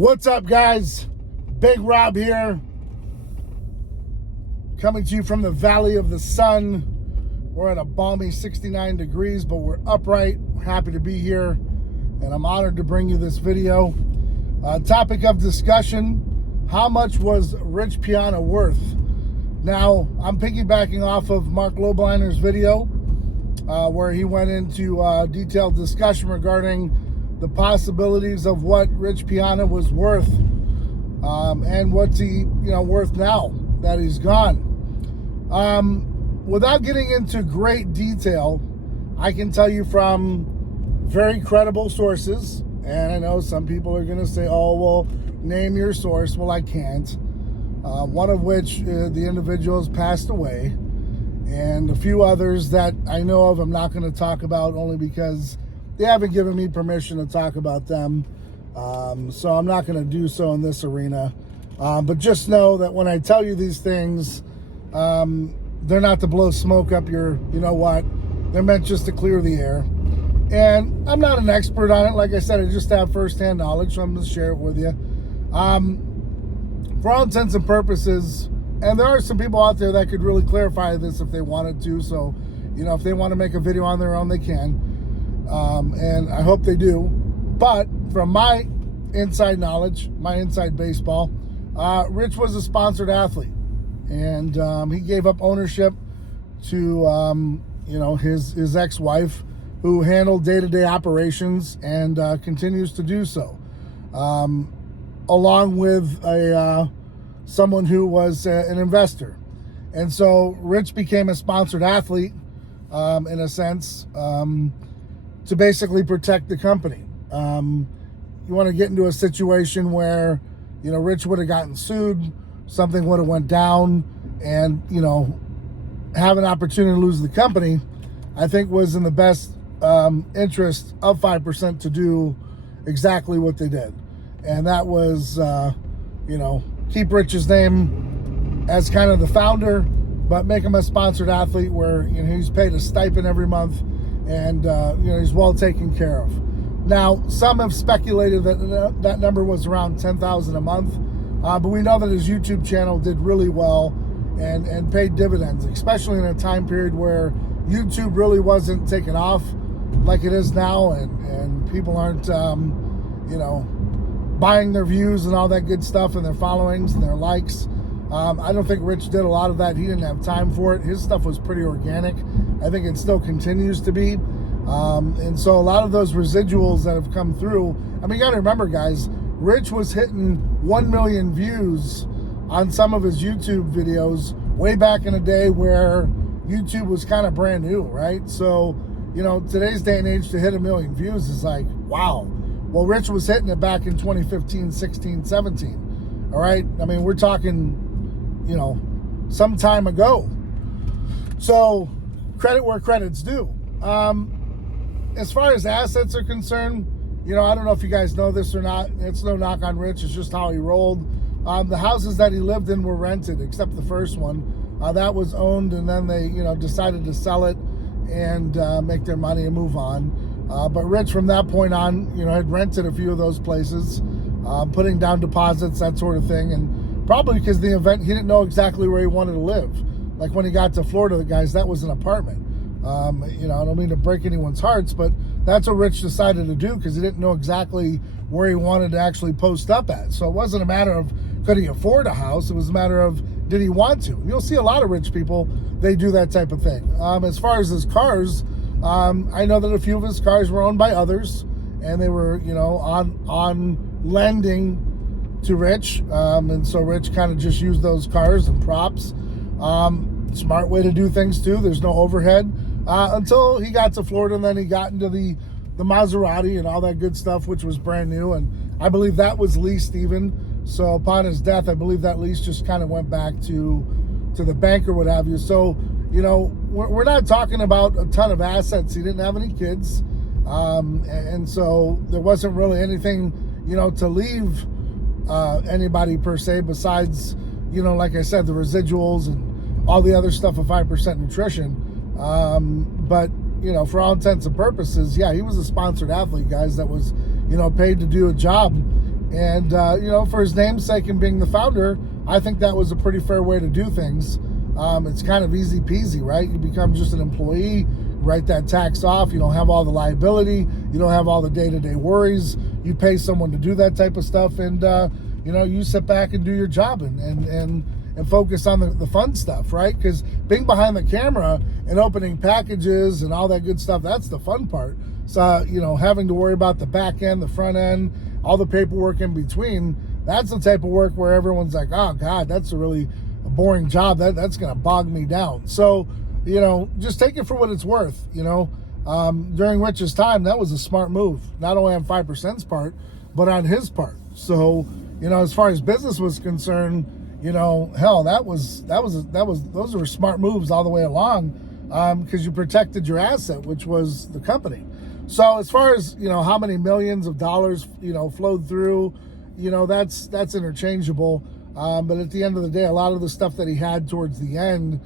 What's up, guys? Big Rob here, coming to you from the Valley of the Sun. We're at a balmy 69 degrees, but we're upright. We're happy to be here, and I'm honored to bring you this video. Topic of discussion: how much was Rich Piana worth? Now, I'm piggybacking off of Marc Lobliner's video, where he went into detailed discussion regarding the possibilities of what Rich Piana was worth, and what's he, worth now that he's gone. Without getting into great detail, I can tell you from very credible sources, and I know some people are going to say, "Oh, well, name your source." Well, I can't. One of which the individuals passed away, and a few others that I know of I'm not going to talk about, only because they haven't given me permission to talk about them. So I'm not going to do so in this arena. But just know that when I tell you these things, they're not to blow smoke up your, they're meant just to clear the air. And I'm not an expert on it. Like I said, I just have firsthand knowledge, so I'm going to share it with you. For all intents and purposes, and there are some people out there that could really clarify this if they wanted to. So, if they want to make a video on their own, they can. And I hope they do. But from my inside knowledge, my inside baseball, Rich was a sponsored athlete, and he gave up ownership to his ex-wife, who handled day-to-day operations and continues to do so, along with someone who was an investor. And so Rich became a sponsored athlete, in a sense, to basically protect the company. You want to get into a situation where, Rich would have gotten sued, something would have went down, and, have an opportunity to lose the company, I think was in the best interest of 5% to do exactly what they did. And that was, keep Rich's name as kind of the founder, but make him a sponsored athlete where, he's paid a stipend every month, and he's well taken care of. Now, some have speculated that that number was around $10,000 a month, but we know that his YouTube channel did really well and paid dividends, especially in a time period where YouTube really wasn't taking off like it is now, and people aren't, buying their views and all that good stuff, and their followings and their likes. I don't think Rich did a lot of that. He didn't have time for it. His stuff was pretty organic. I think it still continues to be. And so a lot of those residuals that have come through, you got to remember, guys, Rich was hitting 1 million views on some of his YouTube videos way back in the day where YouTube was kind of brand new, right? So, today's day and age, to hit 1 million views is like, wow. Well, Rich was hitting it back in 2015, 16, 17. All right? We're talking, some time ago. So, credit where credit's due. As far as assets are concerned, I don't know if you guys know this or not. It's no knock on Rich. It's just how he rolled. The houses that he lived in were rented, except the first one. That was owned, and then they, decided to sell it and make their money and move on. But Rich, from that point on, had rented a few of those places, putting down deposits, that sort of thing. And probably because the event, he didn't know exactly where he wanted to live. Like when he got to Florida, the guys, that was an apartment. I don't mean to break anyone's hearts, but that's what Rich decided to do, because he didn't know exactly where he wanted to actually post up at. So it wasn't a matter of could he afford a house. It was a matter of did he want to. You'll see a lot of rich people, they do that type of thing. As far as his cars, I know that a few of his cars were owned by others, and they were, on lending to Rich. And so Rich kind of just used those cars and props. Smart way to do things too. There's no overhead. Until he got to Florida, and then he got into the Maserati and all that good stuff, which was brand new. And I believe that was leased even. So upon his death, I believe that lease just kind of went back to the bank or what have you. So, we're not talking about a ton of assets. He didn't have any kids. And so there wasn't really anything, to leave anybody per se, besides, like I said, the residuals and all the other stuff of 5% nutrition. But, for all intents and purposes, yeah, he was a sponsored athlete, guys, that was, paid to do a job. And, for his namesake and being the founder, I think that was a pretty fair way to do things. It's kind of easy peasy, right? You become just an employee, write that tax off. You don't have all the liability. You don't have all the day-to-day worries. You pay someone to do that type of stuff, and, you sit back and do your job and focus on the fun stuff, right? Because being behind the camera and opening packages and all that good stuff, that's the fun part. So, having to worry about the back end, the front end, all the paperwork in between, that's the type of work where everyone's like, oh, God, that's a really boring job. That's going to bog me down. So, just take it for what it's worth. During Rich's time, that was a smart move, not only on 5%'s part, but on his part. So, as far as business was concerned, hell, those were smart moves all the way along, because you protected your asset, which was the company. So as far as, how many millions of dollars, flowed through, that's interchangeable. But at the end of the day, a lot of the stuff that he had towards the end,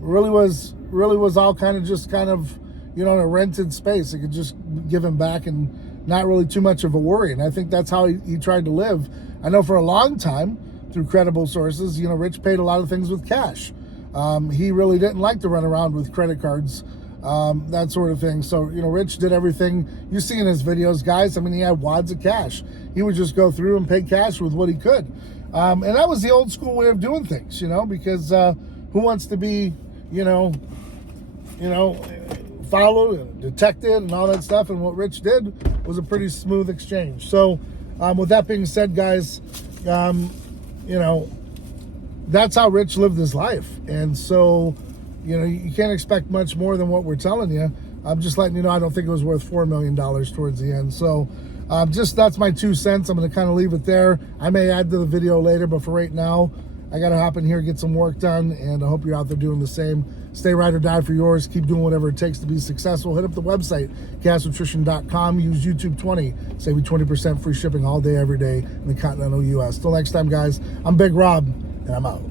really was all kind of, in a rented space. It could just give him back and not really too much of a worry. And I think that's how he tried to live. I know for a long time, through credible sources, Rich paid a lot of things with cash. He really didn't like to run around with credit cards, that sort of thing. So, Rich did everything you see in his videos, guys. I mean, he had wads of cash. He would just go through and pay cash with what he could. And that was the old school way of doing things, because who wants to be, followed and detected and all that stuff? And what Rich did was a pretty smooth exchange. So, with that being said, guys, that's how Rich lived his life. And so, you can't expect much more than what we're telling you. I'm just letting you know, I don't think it was worth $4 million towards the end. So, that's my 2 cents. I'm going to kind of leave it there. I may add to the video later, but for right now, I got to hop in here, get some work done, and I hope you're out there doing the same. Stay ride or die for yours. Keep doing whatever it takes to be successful. Hit up the website, gasnutrition.com. Use YouTube 20. Save you 20% free shipping all day, every day in the continental U.S. Till next time, guys, I'm Big Rob, and I'm out.